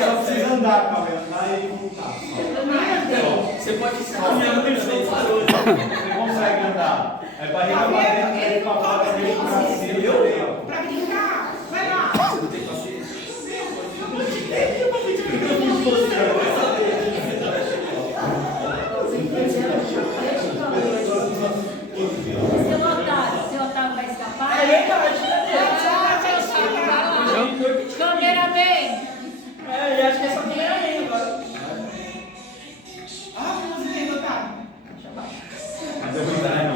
só precisa andar com a andar e voltar. Você pode estar caminhando e você parou. Você consegue andar. Aí barriga pra dentro, ele com a pata meio pra cima. Pra brincar. Vai lá. Você não tem paciência? Seu Otávio vai escapar? É verdade. Cameraman! Eu acho que é só primeira vez agora. Ah, não sei, Otávio. Mas é verdade.